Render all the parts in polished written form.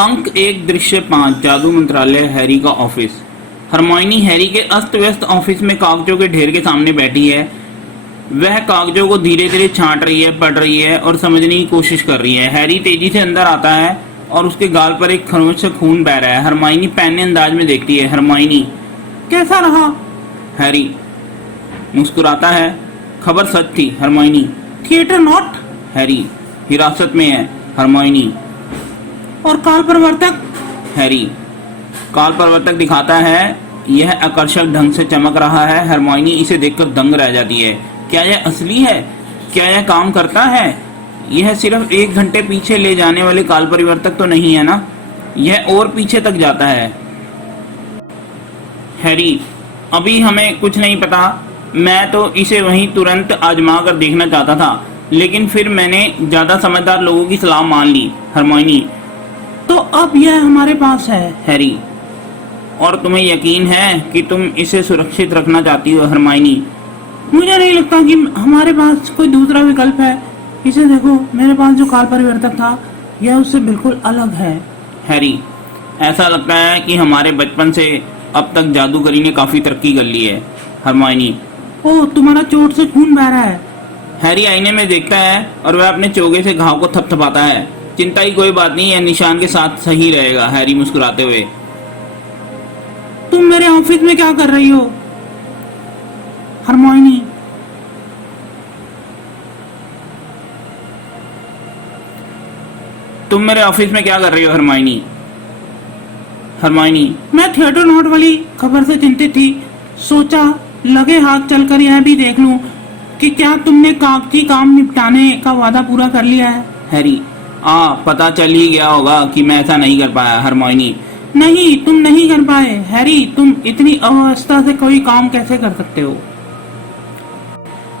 अंक 1 दृश्य 5 जादू मंत्रालय हैरी का ऑफिस। हरमाइनी हैरी के अस्त व्यस्त ऑफिस में कागजों के ढेर के सामने बैठी है। वह कागजों को धीरे धीरे छांट रही है, पढ़ रही है और समझने की कोशिश कर रही है। हैरी तेजी से अंदर आता है और उसके गाल पर एक खरोंच से खून बह रहा है। हरमाइनी पैने अंदाज में देखती है। हरमाइनी, कैसा रहा? हैरी मुस्कुराता है। खबर सच थी। Hermione, theatre not? हैरी, हिरासत में है। हरमाइनी, और काल परिवर्तक? हैरी, काल परिवर्तक दिखाता है। यह आकर्षक ढंग से चमक रहा है। हरमाइनी इसे देखकर दंग रह जाती है। क्या यह असली है? क्या यह काम करता है? यह सिर्फ 1 घंटे पीछे ले जाने वाले काल परिवर्तक तो नहीं है ना? यह और पीछे तक जाता है। हैरी, अभी हमें कुछ नहीं पता। मैं तो इसे वहीं तुरंत आजमा कर देखना चाहता था, लेकिन फिर मैंने ज्यादा समझदार लोगों की सलाह मान ली। हरमाइनी, तो अब यह हमारे पास है। हैरी, और तुम्हें यकीन है कि तुम इसे सुरक्षित रखना चाहती हो? हरमाइनी, मुझे नहीं लगता कि हमारे पास कोई दूसरा विकल्प है। इसे देखो, मेरे पास जो काल परिवर्तक था यह उससे बिल्कुल अलग है। हैरी, ऐसा लगता है कि हमारे बचपन से अब तक जादूगरी ने काफी तरक्की कर ली है। हरमाइनी, ओह, तुम्हारा चोट से खून बह रहा है। हैरी आईने में देखता है और वह अपने चोगे से घाव को थपथपाता है। चिंता की कोई बात नहीं, यह निशान के साथ सही रहेगा। हैरी मुस्कुराते हुए, तुम मेरे ऑफिस में क्या कर रही हो? हरमाइनी, तुम मेरे ऑफिस में क्या कर रही हो? हरमाइनी, हरमाइनी, मैं थिएटर नॉट वाली खबर से चिंतित थी। सोचा लगे हाथ चलकर यह भी देख लूं कि क्या तुमने कागजी काम निपटाने का वादा पूरा कर लिया है। हैरी, पता चल ही गया होगा कि मैं ऐसा नहीं कर पाया। हरमाइनी, नहीं, तुम नहीं कर पाए। हैरी, तुम इतनी अव्यवस्था से कोई काम कैसे कर सकते हो?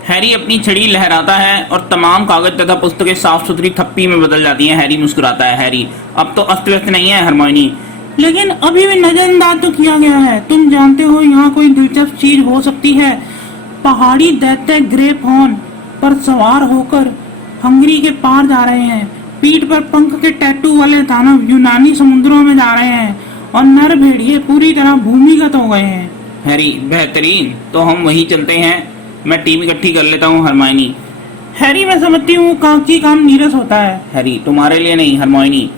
हैरी अपनी छड़ी लहराता है और तमाम कागज तथा पुस्तकें साफ सुथरी थप्पी में बदल जाती हैं। हैरी मुस्कुराता है। हैरी, अब तो अस्त व्यस्त नहीं है। हरमाइनी, लेकिन अभी भी नजरअंदाज तो किया गया है। तुम जानते हो यहाँ कोई दिलचस्प चीज हो सकती है। पहाड़ी दैत्य ग्रेप हॉर्न पर सवार होकर हंगरी के पार जा रहे हैं। पीठ पर पंख के टैटू वाले दानव यूनानी समुद्रों में जा रहे हैं और नर भेड़िए पूरी तरह भूमिगत हो गए हैं। हैरी, बेहतरीन, तो हम वहीं चलते हैं। मैं टीम इकट्ठी कर लेता हूँ। हरमाइनी, हैरी, मैं समझती हूँ कागजी काम नीरस होता है। हैरी, तुम्हारे लिए नहीं। हरमाइनी,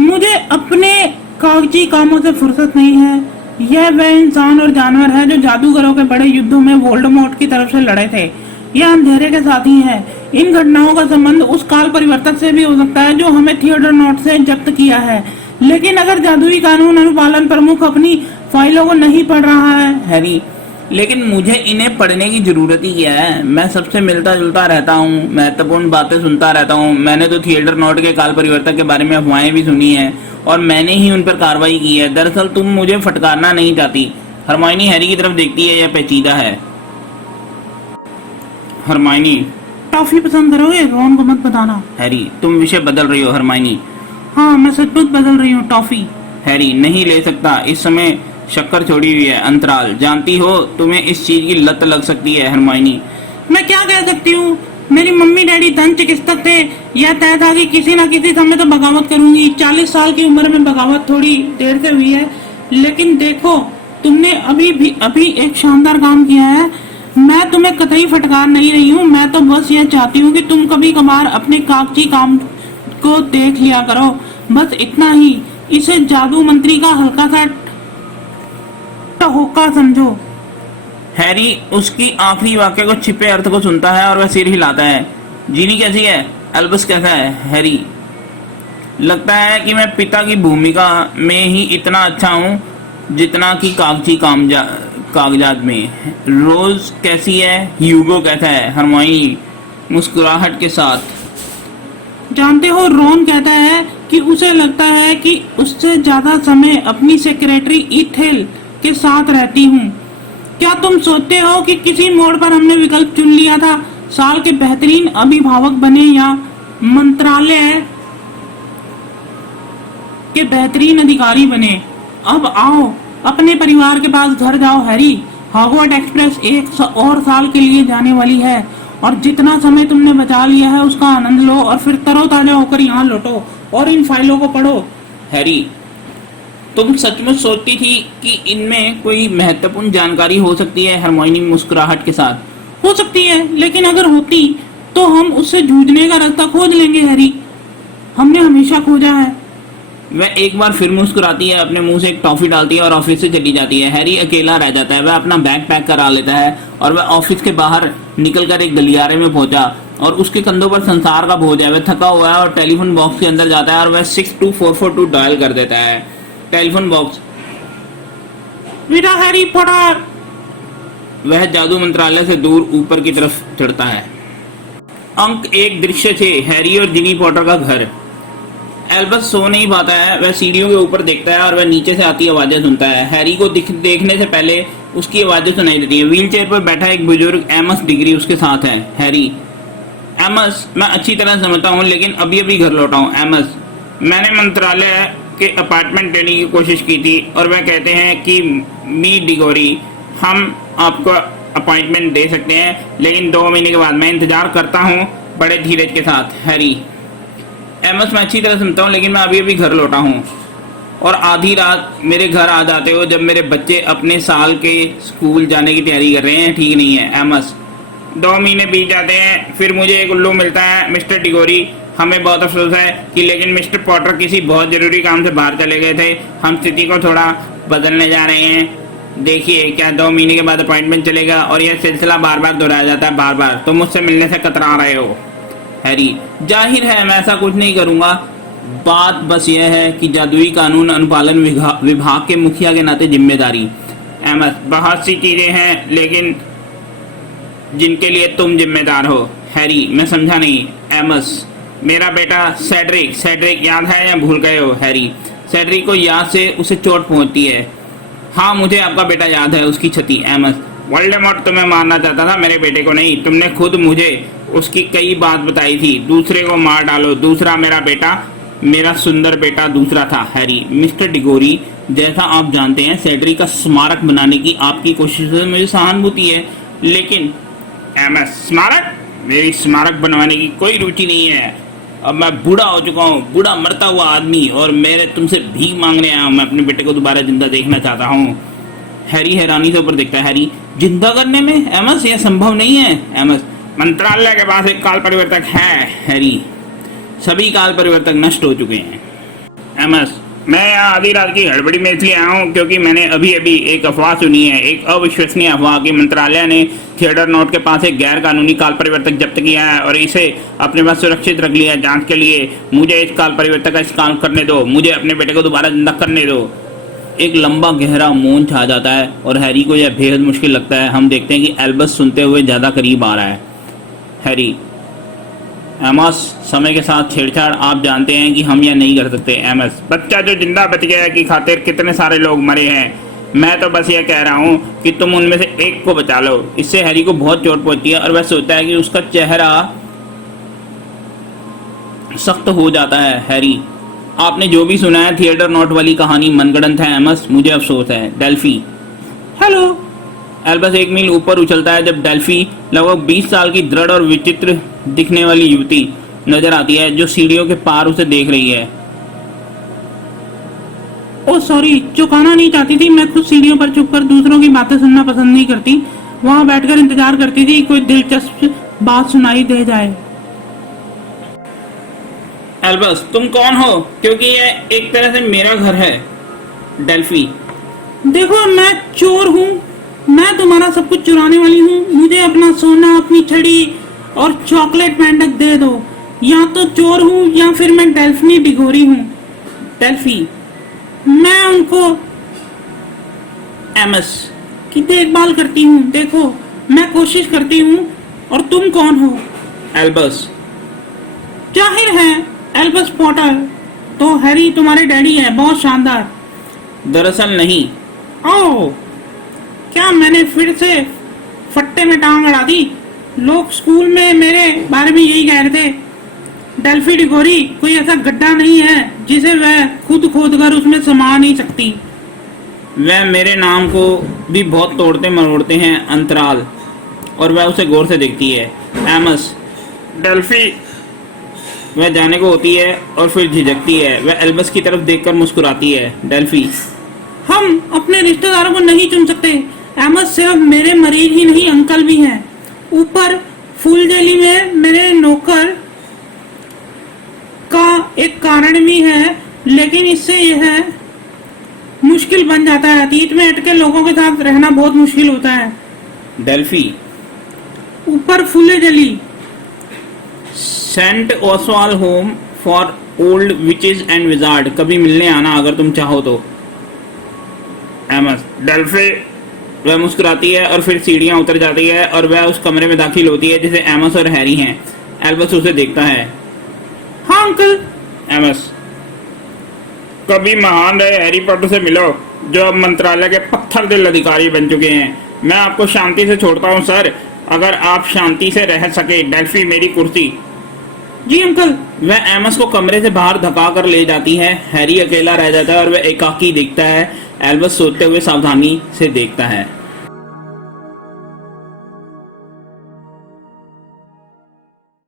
मुझे अपने कागजी कामों से फुर्सत नहीं है। यह वह इंसान और जानवर है जो जादूगरों के बड़े युद्धों में वोल्डेमॉर्ट की तरफ से लड़े थे। यह अंधेरे के साथी है। इन घटनाओं का संबंध उस काल परिवर्तक से भी हो सकता है जो हमें थिएटर नॉट से जब्त किया है। लेकिन अगर जादुई कानून अनुपालन प्रमुख अपनी फाइलों को नहीं पढ़ रहा है। हैरी, लेकिन मुझे इन्हें पढ़ने की जरूरत ही क्या है? मैं सबसे मिलता जुलता रहता हूँ, महत्वपूर्ण बातें सुनता रहता हूँ। मैंने तो थिएटर नॉट के काल परिवर्तक के बारे में अफवाहें भी सुनी है और मैंने ही उन पर कार्रवाई की है। दरअसल तुम मुझे फटकारना नहीं चाहती। हरमाइनी हैरी की तरफ देखती है। यह पेचीदा है। हरमाइनी, टॉफी पसंद करोगे? रोन को मत बताना। हैरी, तुम विषय बदल रही हो। हरमाइनी, हाँ, मैं सचमुच बदल रही हूँ। टॉफी। हैरी, नहीं ले सकता, इस समय शक्कर छोड़ी हुई है। अंतराल, जानती हो तुम्हें इस चीज की लत लग सकती है। हरमाइनी, मैं क्या कह सकती हूँ? मेरी मम्मी डैडी दंत चिकित्सक थे। यह तय था कि किसी न किसी समय तो बगावत करूंगी। 40 साल की उम्र में बगावत थोड़ी देर से हुई है, लेकिन देखो, तुमने अभी एक शानदार काम किया है। मैं तुम्हें कतई फटकार नहीं रही हूँ। मैं तो बस यह चाहती हूँ कि तुम कभी कभार अपने कागजी काम को देख लिया करो। बस इतना ही। इसे जादू मंत्री का हल्का सा होका समझो। हैरी उसकी आखिरी वाक्य को छिपे अर्थ को सुनता है और वह सिर हिलाता है। जीनी कैसी है? अल्बस कैसा है? हैरी, लगता है कि मैं पिता की भूमिका में ही इतना अच्छा हूँ जितना कि कागजी कागजात में। रोज कैसी है? ह्यूगो कैसा है? हरमाइनी मुस्कुराहट के साथ, जानते हो, रोन कहता है कि उसे लगता है कि उससे ज्यादा समय अपनी सेक्रेटरी इथेल के साथ रहती हूँ। क्या तुम सोचते हो कि किसी मोड़ पर हमने विकल्प चुन लिया था? साल के बेहतरीन अभिभावक बने या मंत्रालय के बेहतरीन अधिकारी बने? अब आओ, अपने परिवार के पास घर जाओ। हैरी, हॉगवर्ट एक्सप्रेस 1 और साल के लिए जाने वाली है और जितना समय तुमने बचा लिया है उसका आनंद लो और फिर तरोताजा होकर यहाँ लौटो और इन फाइलों को पढ़ो। हैरी, तुम सचमुच सोचती थी कि इनमें कोई महत्वपूर्ण जानकारी हो सकती है? हरमोनी मुस्कुराहट के साथ। हो सकती है, लेकिन अगर होती तो हम उससे जूझने का रास्ता खोज लेंगे हैरी। हमने हमेशा खोजा है। वह एक बार फिर मुस्कुराती है, अपने मुंह से एक टॉफी डालती है और ऑफिस से चली जाती है। हैरी अकेला रह जाता है। वह अपना बैग पैक करा लेता है और वह ऑफिस के बाहर निकलकर एक गलियारे में पहुंचा और उसके कंधों पर संसार का बोझ है। वह थका हुआ है और टेलीफोन बॉक्स के अंदर जाता है और वह 62442 डायल कर देता है। Telephone box. मेरा हैरी पॉटर। वह जादू मंत्रालय से दूर ऊपर की तरफ चढ़ता है। अंक 1 दृश्य 6 हैरी और जिनी पॉटर का घर। एल्बस सो नहीं पाता है। वह सीढ़ियों के ऊपर देखता है और वह नीचे से आती आवाजें सुनता है। हैरी को देखने से पहले उसकी आवाजें सुनाई देती हैं। व्हीलचेयर पर बैठा एक बुजुर्ग एमस डिग्री उसके साथ है। हैरी, एमस, मैं अच्छी तरह समझता हूँ, लेकिन अभी अभी घर लौटा हूँ। एमस, मैंने मंत्रालय के अपार्टमेंट देने की कोशिश की थी और वह कहते हैं कि मी डिगोरी, हम आपको अपॉइंटमेंट दे सकते हैं, लेकिन 2 महीने के बाद। मैं इंतजार करता हूँ बड़े धीरज के साथ। हैरी, एमस, मैं अच्छी तरह सुनता हूँ, लेकिन मैं अभी अभी घर लौटा हूँ और आधी रात मेरे घर आ जाते हो जब मेरे बच्चे अपने साल के स्कूल जाने की तैयारी कर रहे हैं। ठीक नहीं है एमस। 2 महीने बीत जाते हैं, फिर मुझे एक उल्लू मिलता है। मिस्टर डिगोरी, हमें बहुत अफसोस है कि लेकिन मिस्टर पॉटर किसी बहुत जरूरी काम से बाहर चले गए थे। हम स्थिति को थोड़ा बदलने जा रहे हैं। देखिए, क्या 2 महीने के बाद अपॉइंटमेंट चलेगा? और यह सिलसिला बार बार दोहराया जाता है, बार बार। तुम मुझसे मिलने से कतरा रहे हो। हैरी, जाहिर है मैं ऐसा कुछ नहीं करूंगा। बात बस यह है कि जादुई कानून अनुपालन विभाग के मुखिया के नाते जिम्मेदारी। एमस, बहुत सी चीजें हैं लेकिन जिनके लिए तुम जिम्मेदार हो। हैरी, मैं समझा नहीं। एमस, मेरा बेटा सेड्रिक। सेड्रिक याद है या भूल गए हो? हैरी, सेड्रिक को याद से उसे चोट पहुंचती है। हाँ, मुझे आपका बेटा याद है, उसकी क्षति। एमस, वोल्डेमॉर्ट तुम्हें मारना चाहता था, मेरे बेटे को नहीं। तुमने खुद मुझे उसकी कई बात बताई थी। दूसरे को मार डालो। दूसरा मेरा बेटा, मेरा सुंदर बेटा दूसरा था। हैरी, मिस्टर डिगोरी, जैसा आप जानते हैं सेड्रिक का स्मारक बनाने की आपकी कोशिश से मुझे सहानुभूति है, लेकिन एमएस, स्मारक? मेरी स्मारक बनवाने की कोई रुचि नहीं है। अब मैं बूढ़ा हो चुका हूँ, बूढ़ा मरता हुआ आदमी, और मेरे तुमसे भीख मांगने आया हूँ। मैं अपने बेटे को दोबारा जिंदा देखना चाहता हूँ। हैरी हैरानी से ऊपर देखता है। हैरी, जिंदा करने में? एमस, यह संभव नहीं है। एमस, मंत्रालय के पास एक काल परिवर्तक है। हैरी, सभी काल परिवर्तक नष्ट हो चुके हैं। एमस, मैं यहाँ आधी रात की हड़बड़ी में इसलिए आया हूँ क्योंकि मैंने अभी अभी एक अफवाह सुनी है, एक अविश्वसनीय अफवाह कि मंत्रालय ने थिएटर नोट के पास एक गैर कानूनी काल परिवर्तक जब्त किया है और इसे अपने पास सुरक्षित रख लिया है जांच के लिए। मुझे इस काल परिवर्तक का इस्तेमाल करने दो। मुझे अपने बेटे को दोबारा जिंदा करने दो। एक लंबा गहरा मौन छा जाता है और हैरी को यह बेहद मुश्किल लगता है। हम देखते हैं कि एल्बस सुनते हुए ज्यादा करीब आ रहा है। हैरी, एमस, समय के साथ छेड़छाड़ आप जानते हैं कि हम यह नहीं कर सकते। एमस, बच्चा जो जिंदा बच गया की खातिर कितने सारे लोग मरे हैं। मैं तो बस यह कह रहा हूँ कि तुम उनमें से एक को बचा लो। इससे हैरी को बहुत चोट पहुंचती है और वह सोचता है कि उसका चेहरा सख्त हो जाता है। हैरी, आपने जो भी सुना है थिएटर नोट वाली कहानी मनगढ़ंत है। एमस, मुझे अफसोस है। Delphi, hello. एल्बस 1 मील ऊपर उछलता है जब डेल्फी, लगभग 20 साल की दृढ़ और विचित्र दिखने वाली युवती नजर आती है जो सीढ़ियों के पार उसे देख रही है। ओह सॉरी, चुकाना नहीं चाहती थी। मैं खुद सीढ़ियों पर छुपकर दूसरों की बातें सुनना पसंद नहीं करती। वहां बैठकर इंतजार करती थी कोई दिलचस्प बात सुनाई दे जाए। एल्बस, तुम कौन हो? क्योंकि यह एक तरह से मेरा घर है। डेल्फी, देखो मैं चोर हूँ। मैं तुम्हारा सब कुछ चुराने वाली हूँ। मुझे अपना सोना, अपनी छड़ी और चॉकलेट मेंढक दे दो। या तो चोर हूँ या फिर मैं डेल्फनी डिगोरी हूँ। डेल्फी, मैं उनको एमस की देखभाल करती हूँ। देखो मैं कोशिश करती हूँ। और तुम कौन हो? एल्बस, जाहिर है एल्बस पॉटर। तो हैरी तुम्हारे डैडी है, बहुत शानदार। दरअसल नहीं। ओह, क्या मैंने फिर से फट्टे में टांग अड़ा दी? लोग स्कूल में मेरे बारे में यही कह रहे थे। डेल्फी डिगोरी कोई ऐसा गड्ढा नहीं है जिसे वह खुद खोद कर उसमें समा नहीं सकती। वह मेरे नाम को भी बहुत तोड़ते मरोड़ते हैं, अंतराल। और वह उसे गौर से देखती है। एमस, डेल्फी, वह जाने को होती है और फिर झिझकती है। वह एल्बस की तरफ देखकर मुस्कुराती है। डेल्फी, हम अपने रिश्तेदारों को नहीं चुन सकते। एमस सिर्फ मेरे मरीज ही नहीं, अंकल भी हैं। ऊपर फूल जेली में मेरे नौकर का एक कारण भी है, लेकिन इससे यह मुश्किल बन जाता है। अतीत में अटके लोगों के साथ रहना बहुत मुश्किल होता है। डेल्फी, ऊपर फूले जली saint Oswald home for old witches and wizard, कभी मिलने आना अगर तुम चाहो तो। एमस, डेल्फी, वह मुस्कुराती है और फिर सीढ़ियां उतर जाती है और वह उस कमरे में दाखिल होती है जिसे एमस और हैरी हैं। एल्बस उसे देखता है। हाँ अंकल। एमस, कभी महान रहे हैरी पॉटर से मिलो, जो अब मंत्रालय के पत्थर दिल अधिकारी बन चुके हैं। मैं आपको शांति से छोड़ता हूँ सर, अगर आप शांति से रह सके। डेल्फी, मेरी कुर्सी। जी अंकल। वह एमस को कमरे से बाहर धका कर ले जाती है। हैरी अकेला रह जाता है और वह एकाकी दिखता है। एल्बस सोचते हुए सावधानी से देखता है।